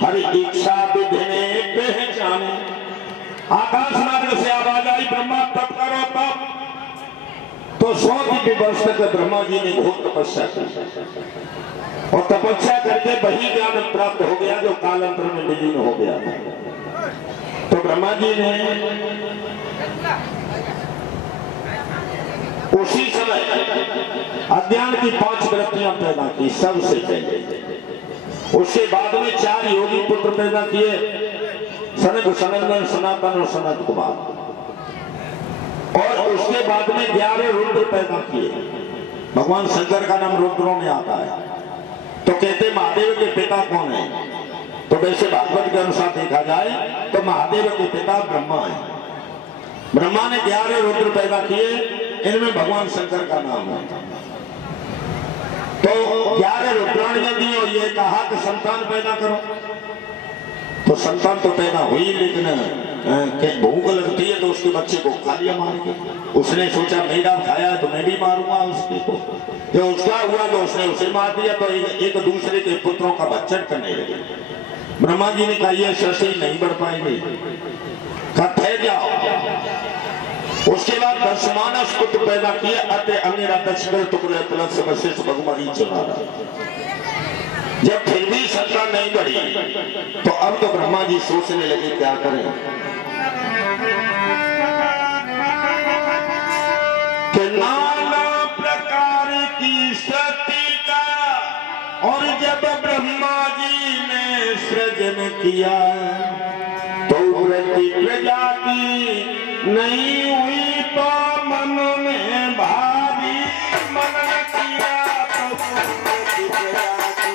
हर इच्छा विधि ने पहचाने। आकाश मार्ग से आवाज आई ब्रह्मा तप करो तप। तो 100 वर्ष तक ब्रह्मा जी ने घोर तपस्या की और तपस्या करके वही ज्ञान प्राप्त हो गया जो कालांतर में विलीन हो गया। तो ब्रह्मा जी ने उसी समय अज्ञान की 5 वृत्तियां पैदा की सबसे पहले। उसके बाद में 4 योगी पुत्र पैदा किए, सनक सनंदन सनातन और सनत कुमार। और उसके बाद में 11 रुद्र पैदा किए। भगवान शंकर का नाम रुद्रों में आता है। तो कहते महादेव के पिता कौन है? तो वैसे भागवत के अनुसार देखा जाए तो महादेव के पिता ब्रह्मा है। ब्रह्मा ने 11 रुद्र पैदा किए, इनमें भगवान शंकर का नाम है। तो 11 रुद्राणियां दी और ये कहा कि संतान पैदा करो। तो संतान तो पैदा हुई, लेकिन भूख लगती है तो उसके बच्चे को खा लिया मार के। उसने सोचा मेरा खाया है तो मैं भी मारूंगा उसके को। जो उसका हुआ तो उसने उसे मार दिया। तो एक दूसरे के पुत्रों का भक्षण करने लगे। ब्रह्मा जी ने कहा ये सृष्टि नहीं बढ़ पाएगी, ठहर जाओ। उसके बाद 10 मानस पुत्र पैदा किए। अतः अमेरा दक्षिण टुकड़े तलक से वशिष्ठ भगवान चला रहा। जब फिर भी संतान नहीं बढ़ी तो अब तो ब्रह्मा जी सोचने लगे क्या करें। कि नाना प्रकार की सृष्टि का और जब ब्रह्मा जी ने सृजन किया तो वृत्ति प्रजा की नहीं हुई तो मन में भारी मनन किया तो वृत्ति प्रजा की।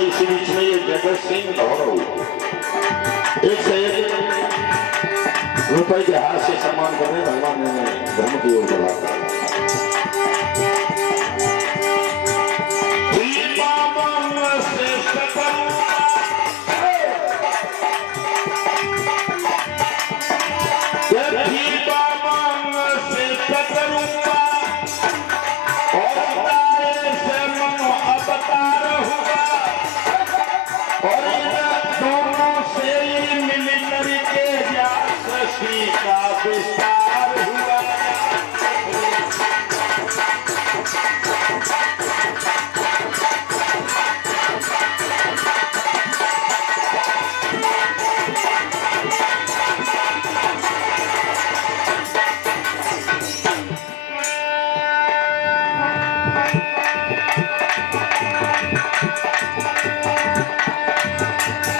इसी बीच में ये जगत सिंह गौरव एक से एक रुपए के हाथ से सम्मान कर रहे। भगवान ने धर्म की ओर बढ़ा।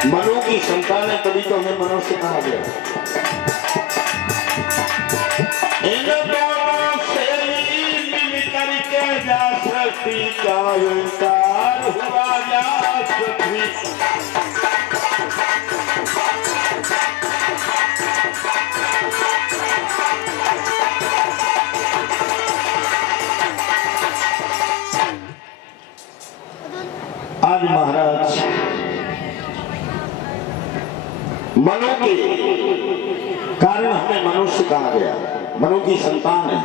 मनु की संतान है तभी तो हमें मनुष्य कहा गया। इन दोनों से मिल करके जा सृष्टि का विस्तार हुआ जा पृथ्वी। आज महाराज मनु के कारण हमें मनुष्य कहा गया। मनु की संतान है।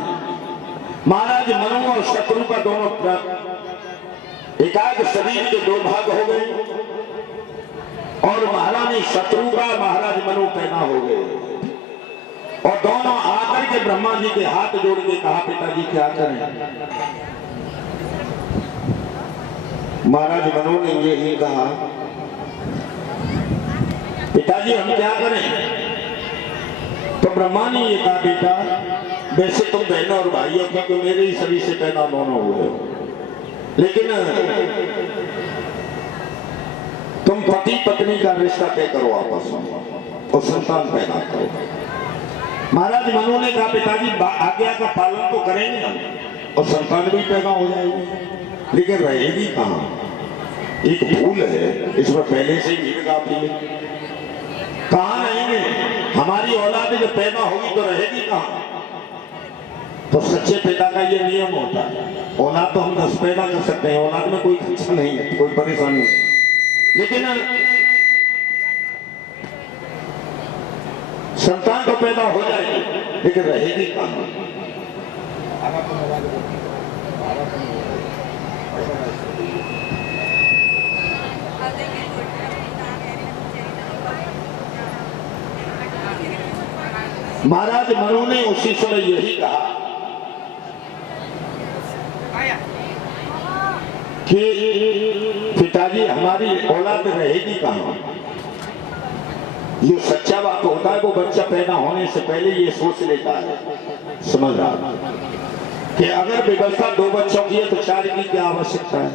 महाराज मनु और शत्रु का दोनों एकाग्र शरीर के 2 भाग हो गए और महारानी शत्रु का महाराज मनु पैदा हो गए। और दोनों आकर के ब्रह्मा जी के हाथ जोड़ के कहा पिताजी क्या करें। महाराज मनु ने यही कहा, पिताजी हम क्या करें? तो ब्रह्मा ने ये कहा, बेटा वैसे तुम बहन और भाई हो क्योंकि मेरे ही शरीर से पैदा दोनों हुए हो, लेकिन तुम पति पत्नी का रिश्ता तय करो आपस में और संतान पैदा करो। महाराज मनु ने कहा, पिताजी आज्ञा का पालन तो करेंगे हम और संतान भी पैदा हो जाएगी, लेकिन रहेगी कहाँ? एक भूल है, इसमें पहले से ही काफी है। कहाँ रहेंगे? हमारी औलाद जब पैदा होगी तो रहेगी कहाँ? तो सच्चे पिता का ये नियम होता है, औलाद तो हम 10 पैदा कर सकते हैं, औलाद में कोई खर्चा नहीं है, कोई परेशानी नहीं, लेकिन संतान तो पैदा हो जाएगी लेकिन रहेगी कहाँ? महाराज मनु ने उसी समय यही कहा कि पिताजी हमारी औलाद रहेगी कहाँ? ये सच्चा बात होता है, वो बच्चा पैदा होने से पहले ये सोच लेता है, समझ रहा कि अगर व्यवस्था 2 बच्चों की है तो 4 की क्या आवश्यकता है?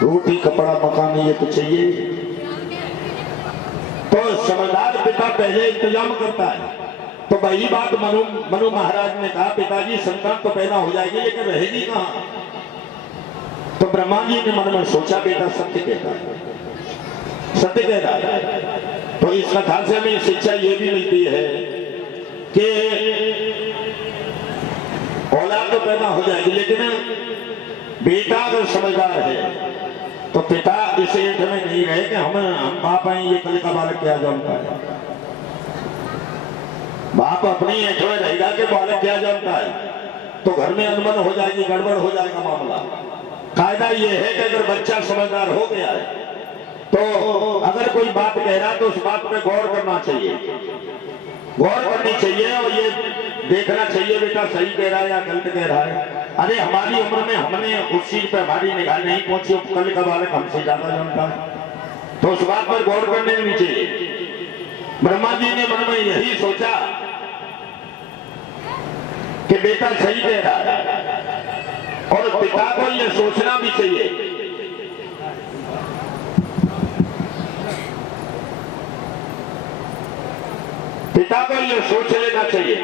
रोटी कपड़ा मकान ये तो चाहिए। तो समझदार पिता पहले इंतजाम करता है। तो वही बात मनु महाराज ने कहा, पिताजी संतान तो पैदा हो जाएगी लेकिन रहेगी कहाँ? तो ब्रह्मा जी ने मन में सोचा, बेटा सत्य कहता है, सत्य कह रहा है। तो इस कथा से हमें शिक्षा ये भी मिलती है कि औलाद तो पैदा हो जाएगी लेकिन बेटा अगर समझदार है तो पिता इस एंठ में नहीं रहे कि हम बाप हैं, ये कल का बालक क्या जानता है। बाप अपनी एंठ में रहेगा कि बालक क्या जानता है, तो घर में अनबन हो जाएगी, गड़बड़ हो जाएगा मामला। कायदा ये है कि अगर बच्चा समझदार हो गया है तो अगर कोई बात कह रहा है तो उस बात पे गौर करना चाहिए, गौर करनी चाहिए और ये देखना चाहिए बेटा सही कह रहा है या गलत कह रहा है। अरे हमारी उम्र में हमने उस चीज पे हमारी निगाह नहीं पहुंची, कल का बालक हमसे ज्यादा जानता है, तो उस बात पर गौर करने नहीं चाहिए। ब्रह्मा जी ने मन में यही सोचा कि बेटा सही कह रहा है और पिता को यह सोचना भी चाहिए पिता को यह सोच लेना चाहिए।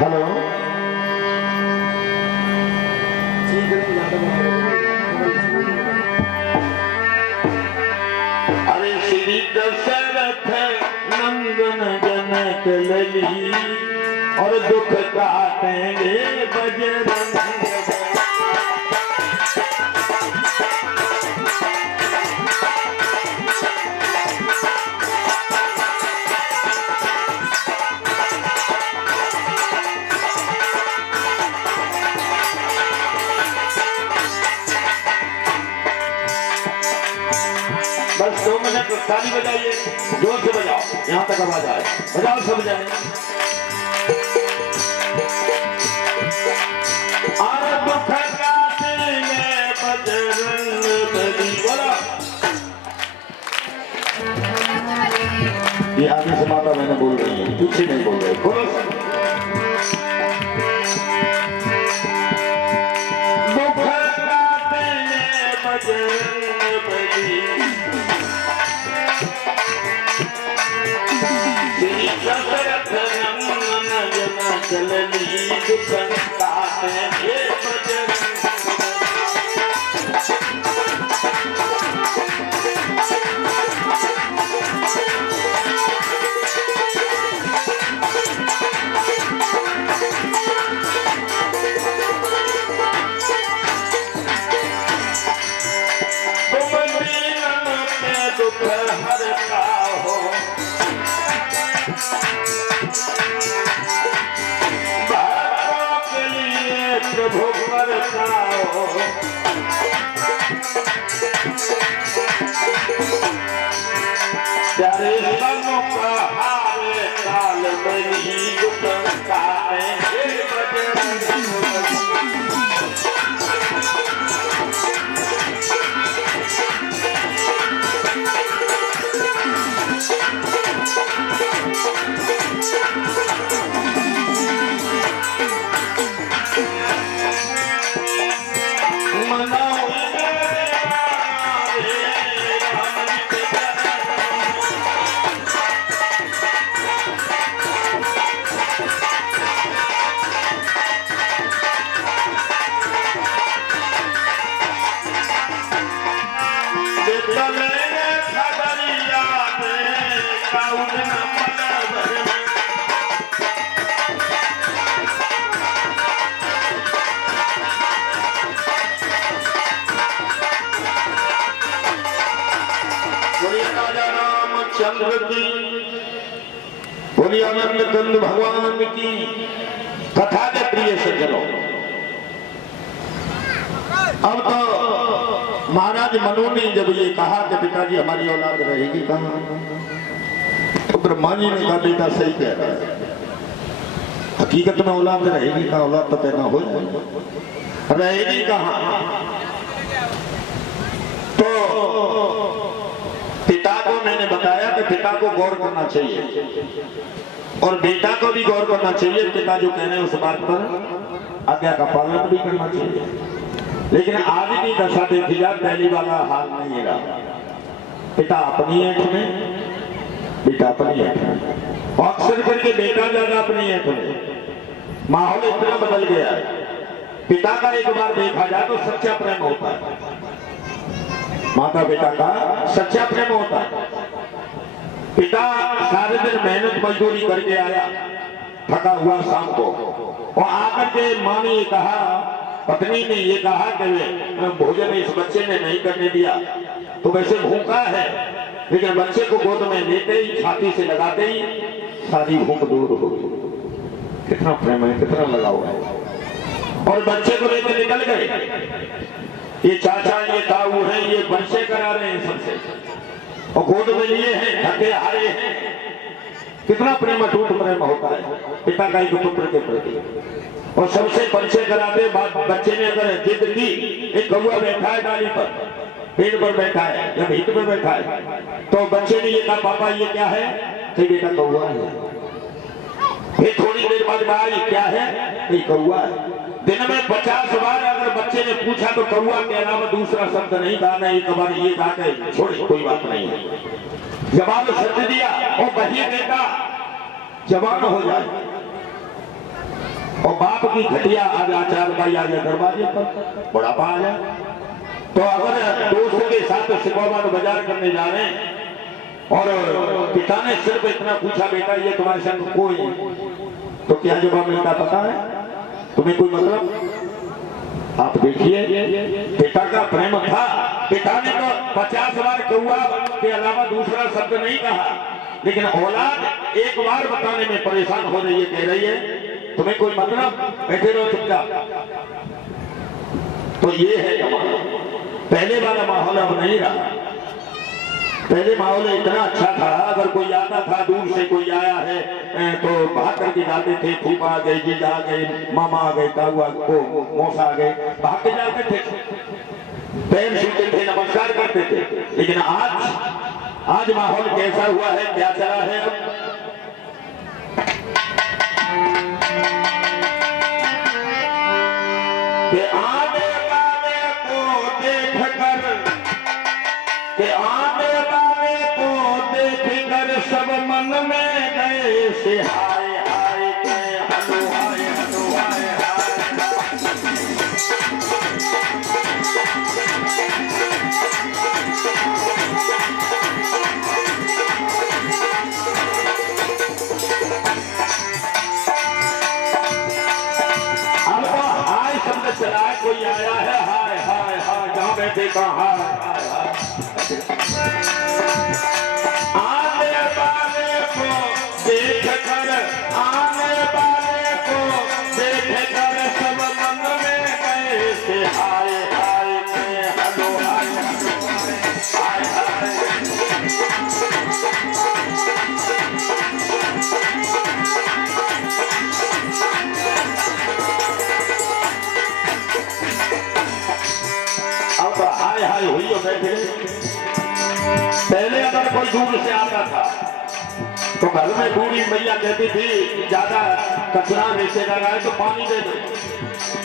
हेलो, अरे श्री दशरथ नंदन जनक लली और दुख काटेंगे बजरंग। बस 2 मिनट ताली बजाइए, जोर से बजाओ, यहाँ तक आवाज आए, बजाओ सब जाए। और दुख काटेंगे बजरंग बली, बोला। ये आगे से माता मैंने बोल रही है, पीछे नहीं बोल रहे, बोलो। दुख काटेंगे बजरंग बली, दशरथ नंदन जनक लली दुख काटेंगे बजरंग। तुम दीन पे दुख हरता बनो कहावे काल बनी दुख काहे चंद्र की बोली आनंद कंद भगवान की कथा के प्रिय सज्जनों। अब तो महाराज मनु ने जब ये कहा कि पिताजी हमारी औलाद रहेगी कहाँ, तो ब्रह्मा जी ने कहा बेटा सही कह रहा है, हकीकत में औलाद रहेगी कहाँ, औलाद तो पैदा हो जाएगी, रहेगी कहाँ। तो पिता को मैंने बताया कि पिता को गौर करना चाहिए और बेटा को भी गौर करना चाहिए। पिता जो कह रहे हैं उस बात पर आज्ञा का पालन भी करना चाहिए। लेकिन आज की दशा देखी जाए पहली वाला हाल नहीं रहा। पिता अपनी ऐठ में, बेटा अपनी ऐठ में, अक्सर करके बेटा ज्यादा अपनी ऐठ में। माहौल इतना बदल गया है। पिता का एक बार देखा जाए तो सच्चा प्रेम होता है, माता पिता का सच्चा प्रेम होता है। पिता सारे दिन मेहनत मजदूरी करके आया, थका हुआ शाम को, और आकर के माँ ने कहा, पत्नी ने ये कहा कि भोजन इस बच्चे ने नहीं करने दिया, तो वैसे भूखा है, लेकिन बच्चे को गोद में लेते ही छाती से लगाते ही सारी भूख दूर हो गई। कितना प्रेम है, कितना लगाव है। और बच्चे को लेकर निकल गए। ये चाचा ये ताऊ हैं, ये बच्चे करा रहे हैं सबसे, और गोद में लिए हैं, थके हारे हैं। कितना प्रेम, अटूट प्रेम होता है पिता का एक पुत्र के प्रति। और सबसे परिचय कराते बच्चे ने अगर जिद की, एक कौवा बैठा है डाली पर, पेड़ पर बैठा है या भीत पर बैठा है, तो बच्चे ने ये कहा पापा ये क्या है, तो बेटा कौवा है। फिर थोड़ी देर बाद कहा ये क्या है, ये कौवा है। दिन में 50 बार अगर बच्चे ने पूछा तो कौवा के अलावा दूसरा शब्द नहीं कहा, नहीं एक बार ये कहा कि छोड़ कोई बात नहीं है। जवाब सत्य दिया और वही बेटा जवान हो जाए। और बाप की घटिया आज आचार भाई आ जाए दरवाजे पर, बुढ़ापा आ जाए। तो अगर दोस्तों के साथ सिकौबाद बाजार करने जा रहे हैं और पिता ने सिर्फ इतना पूछा बेटा ये तुम्हारे संग कोई, तो क्या जवाब मिलता पता है तुम्हें? कोई मतलब। आप देखिए पिता का प्रेम था। पिता ने तो 50 बार कौवा के अलावा दूसरा शब्द नहीं कहा, लेकिन औलाद एक बार बताने में परेशान हो रही है, कह रही है तुम्हें कोई मतलब, बैठे रहो चुपचाप। तो ये है जमाना। पहले वाला माहौल अब नहीं रहा। पहले माहौल इतना अच्छा था, अगर कोई आता था दूर से कोई आया है तो भाग करके जाते थे, फूफा आ गए, जीजा आ गए, मामा आ गए, ताऊ आ गए, मौसा आ गए, भाग के जाते थे, पैर छूते थे, नमस्कार करते थे। लेकिन आज माहौल कैसा हुआ है, क्या चला है? आने वाले को देख कर, आने वाले को देख कर सब मन में गए से हाय हाय के हलो हाय हलो हाय अब तो हाय शब्द चला, कोई आया है हाय हाय हाय, जहां बैठे कहा हाय हाय हाय। आने वाले को देख कर, आने वाले को देख कर सब मन में गए से हाय हाय के हलो हाय हाय हाय हाय। कुर्सी और बैठ गए। पहले अगर कोई दूर से आता था तो घर में बूढ़ी मैया कहती थी ज्यादा कचरा नीचे लगा है तो पानी दे दो,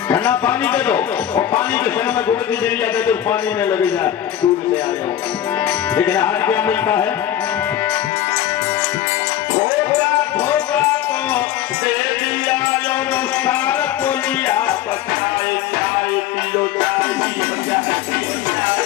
ठंडा पानी दे दो, और पानी के समय में गुड़ की जरिया दे दो, पानी में लग जाए, दूर से आ जाओ। लेकिन आज क्या मिलता है, धोखा धोखा तो दे दिया और सार को लिया, चाय चाय पियो चाय पियो चाय पियो चाय।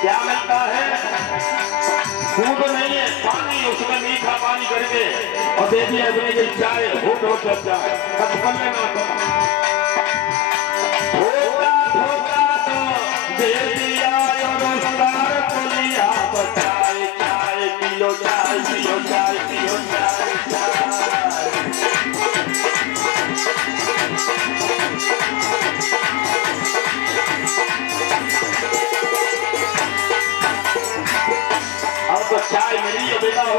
क्या मिलता है, दूध नहीं है, पानी, उसमें मीठा पानी करके और दे दिया अपने के चाय, होट होट चाय, कचपन में ना धोखा धोखा तो दे दिया और सार को लिया, चाय चाय पियो चाय पियो चाय पियो चाय चाय। तो चाय मिली है, बेटा हो।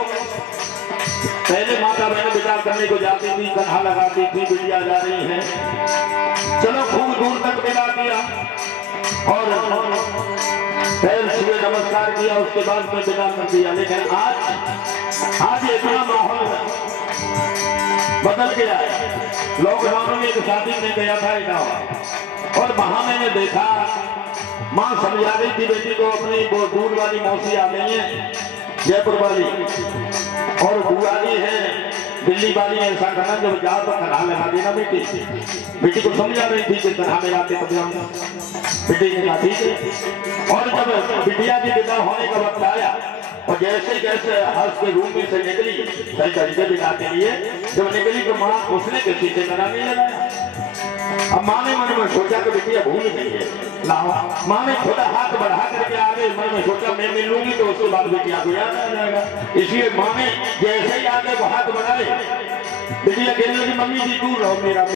पहले माता बहन विचार करने को जाती थी, कन्हा लगाती थी, बिटिया जा रही है, चलो खूब दूर तक विदा किया और पैर छुए नमस्कार किया, उसके बाद में विदा कर दिया। लेकिन आज इतना माहौल बदल गया है। लॉकडाउन में एक शादी में गया था इटावा, और वहां मैंने देखा माँ समझा रही थी बेटी को अपनी, वो दूर वाली मौसी आ गई है जयपुर वाली, और बुआ जी है दिल्ली वाली, ऐसा करना जब जाओ तो कन्हा लगा देना बेटी। बेटी को समझा रही थी कि कन्हा लगाते तब हम बेटी ने कहा ठीक है। और जब बिटिया की विदा होने का वक्त आया और जैसे जैसे हर्ष के रूम में से निकली सही तरीके विदा के लिए, जब निकली तो माँ उसने किसी से कराने लगाया। अब माँ ने मन में सोचा कि बेटिया भूल गई है, लाओ। माँ ने खुद हाथ बढ़ा करके आगे मन में सोचा मैं मिल लूंगी तो उसके बाद बेटिया को याद आ जाएगा। इसलिए माँ ने जैसे ही आगे वो हाथ बढ़ाए, बेटिया कहने लगी मम्मी जी दूर रहो मेरा